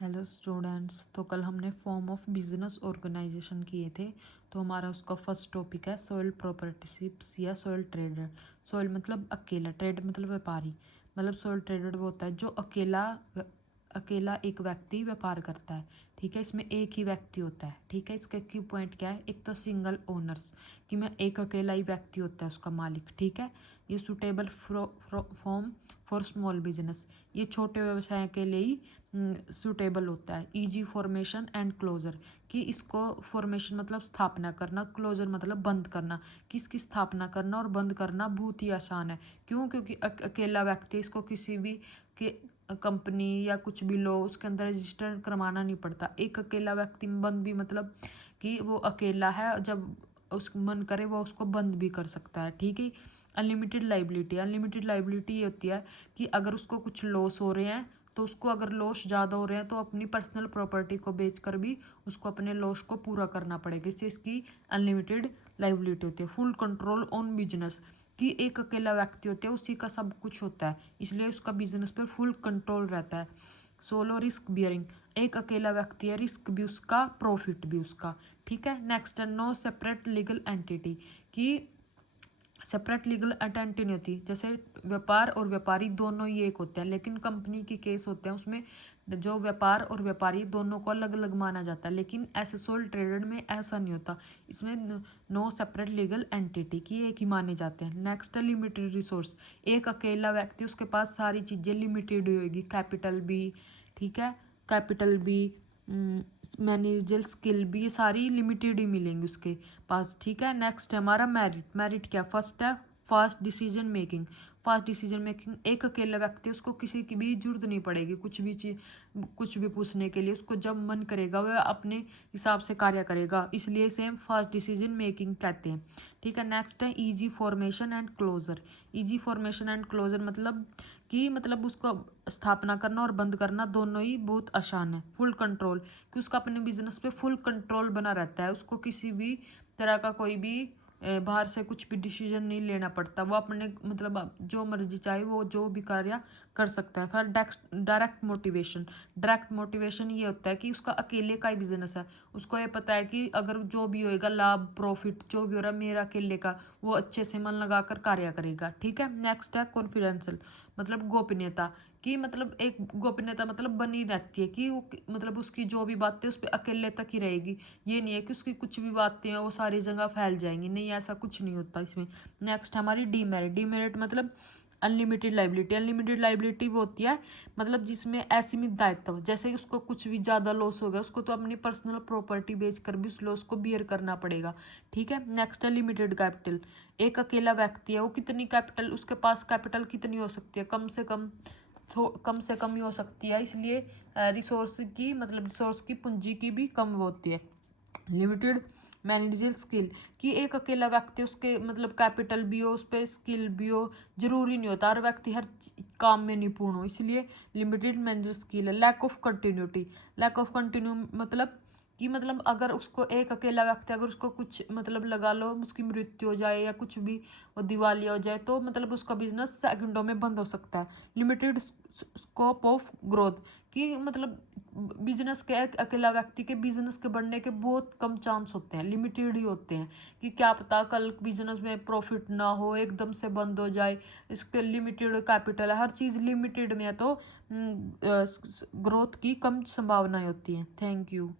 Hello students, तो कल हमने फॉर्म ऑफ बिजनेस ऑर्गेनाइजेशन किए थे। तो हमारा उसका फर्स्ट टॉपिक है सोयल प्रॉपर्टीशिप्स या सोयल ट्रेडर। सोयल मतलब अकेला, ट्रेड मतलब व्यापारी। मतलब सोयल ट्रेडर वो होता है जो अकेला एक व्यक्ति व्यापार करता है। ठीक है, इसमें एक ही व्यक्ति होता है। ठीक है, इसका की पॉइंट क्या है? एक तो सिंगल ओनर्स, कि मैं एक अकेला ही व्यक्ति होता है उसका मालिक। ठीक है, ये suitable form for small business, ये छोटे व्यवसाय के लिए ही सूटेबल होता है। इजी फॉर्मेशन एंड क्लोजर, कि इसको फॉर्मेशन मतलब स्थापना करना, क्लोजर मतलब बंद करना, कि इसकी स्थापना करना और बंद करना बहुत ही आसान है। क्यों? क्योंकि अकेला व्यक्ति, इसको किसी भी के कंपनी या कुछ भी लो उसके अंदर रजिस्टर करवाना नहीं पड़ता। एक अकेला व्यक्ति बंद भी मतलब कि वो अकेला है, जब उस मन करे वो उसको बंद भी कर सकता है। ठीक है, अनलिमिटेड लाइबिलिटी, अनलिमिटेड लाइबिलिटी ये होती है कि अगर उसको कुछ लॉस हो रहे हैं तो उसको, अगर लॉस ज़्यादा हो रहे हैं तो अपनी पर्सनल प्रॉपर्टी को बेचकर भी उसको अपने लॉस को पूरा करना पड़ेगा। इससे इसकी अनलिमिटेड लाइबिलिटी होती है। फुल कंट्रोल ऑन बिजनेस, कि एक अकेला व्यक्ति होता है, उसी का सब कुछ होता है, इसलिए उसका बिजनेस पर फुल कंट्रोल रहता है। सोलो रिस्क बियरिंग, एक अकेला व्यक्ति है, रिस्क भी उसका, प्रॉफिट भी उसका। ठीक है, नेक्स्ट है नो सेपरेट लीगल एंटिटी, कि सेपरेट लीगल एंटिटी नहीं होती। जैसे व्यापार और व्यापारी दोनों ही एक होते हैं, लेकिन कंपनी के केस होते हैं उसमें जो व्यापार और व्यापारी दोनों को अलग अलग माना जाता है, लेकिन ऐसे सोल ट्रेडेड में ऐसा नहीं होता। इसमें नो सेपरेट लीगल एंटिटी, की एक ही माने जाते हैं। नेक्स्ट है लिमिटेड रिसोर्स, एक अकेला व्यक्ति, उसके पास सारी चीज़ें लिमिटेड होगी, कैपिटल भी। ठीक है, कैपिटल भी, मैनेजर स्किल भी, ये सारी लिमिटेड ही मिलेंगी उसके पास। ठीक है, नेक्स्ट है हमारा मेरिट। मेरिट क्या? फर्स्ट है fast decision making. Fast decision making, एक अकेला व्यक्ति, उसको किसी की भी जरूरत नहीं पड़ेगी कुछ भी चीज, कुछ भी पूछने के लिए। उसको जब मन करेगा वह अपने हिसाब से कार्य करेगा, इसलिए सेम फास्ट डिसीजन मेकिंग कहते हैं। ठीक है, नेक्स्ट है easy formation and closure. Easy formation and closure मतलब कि मतलब उसको स्थापना करना और बंद करना दोनों ही बहुत आसान है। फुल कंट्रोल, कि उसका अपने बिजनेस पे फुल कंट्रोल बना रहता है, उसको किसी भी तरह का कोई भी बाहर से कुछ भी डिसीजन नहीं लेना पड़ता। वो अपने मतलब जो मर्जी चाहे वो जो भी कार्य कर सकता है। फिर डायरेक्ट मोटिवेशन, डायरेक्ट मोटिवेशन ये होता है कि उसका अकेले का ही बिजनेस है, उसको ये पता है कि अगर जो भी होएगा लाभ प्रॉफिट जो भी हो रहा है मेरा अकेले का, वो अच्छे से मन लगाकर कार्य करेगा। ठीक है, नेक्स्ट है कॉन्फिडेंशियल, मतलब गोपनीयता, कि मतलब एक गोपनीयता मतलब बनी रहती है, कि वो मतलब उसकी जो भी बातें उस पर अकेले तक ही रहेगी। ये नहीं है कि उसकी कुछ भी बातें हैं वो सारी जगह फैल जाएंगी, नहीं, ऐसा कुछ नहीं होता इसमें। नेक्स्ट हमारी डीमेरिट। डीमेरिट मतलब अनलिमिटेड लाइबिलिटी। अनलिमिटेड लाइबिलिटी वो होती है मतलब जिसमें असीमित दायित्व, जैसे उसको कुछ भी ज़्यादा लॉस हो गया, उसको तो अपनी पर्सनल प्रॉपर्टी बेचकर भी उस लॉस को बियर करना पड़ेगा। ठीक है, नेक्स्ट है लिमिटेड कैपिटल। एक अकेला व्यक्ति है, वो कितनी कैपिटल, उसके पास कैपिटल कितनी हो सकती है? कम से कम ही हो सकती है, इसलिए रिसोर्स की मतलब रिसोर्स की पूंजी की भी कम होती है। लिमिटेड मैनेजरियल स्किल, कि एक अकेला व्यक्ति, उसके मतलब कैपिटल भी हो, उस पर स्किल भी हो, जरूरी नहीं होता हर व्यक्ति हर काम में निपुण हो, इसलिए लिमिटेड मैनेजर स्किल है। Lack of continuity, lack of continue मतलब कि मतलब अगर उसको एक अकेला व्यक्ति, अगर उसको कुछ मतलब लगा लो उसकी मृत्यु हो जाए या कुछ भी वो दिवालिया हो जाए, तो मतलब उसका बिजनेस सेकंडों में बंद हो सकता है। लिमिटेड स्कोप ऑफ ग्रोथ, कि मतलब बिजनेस के, एक अकेला व्यक्ति के बिजनेस के बढ़ने के बहुत कम चांस होते हैं, लिमिटेड ही होते हैं, कि क्या पता कल बिजनेस में प्रॉफिट ना हो, एकदम से बंद हो जाए। इसके लिमिटेड कैपिटल है, हर चीज़ लिमिटेड में है, तो ग्रोथ की कम संभावनाएं होती हैं। Thank you.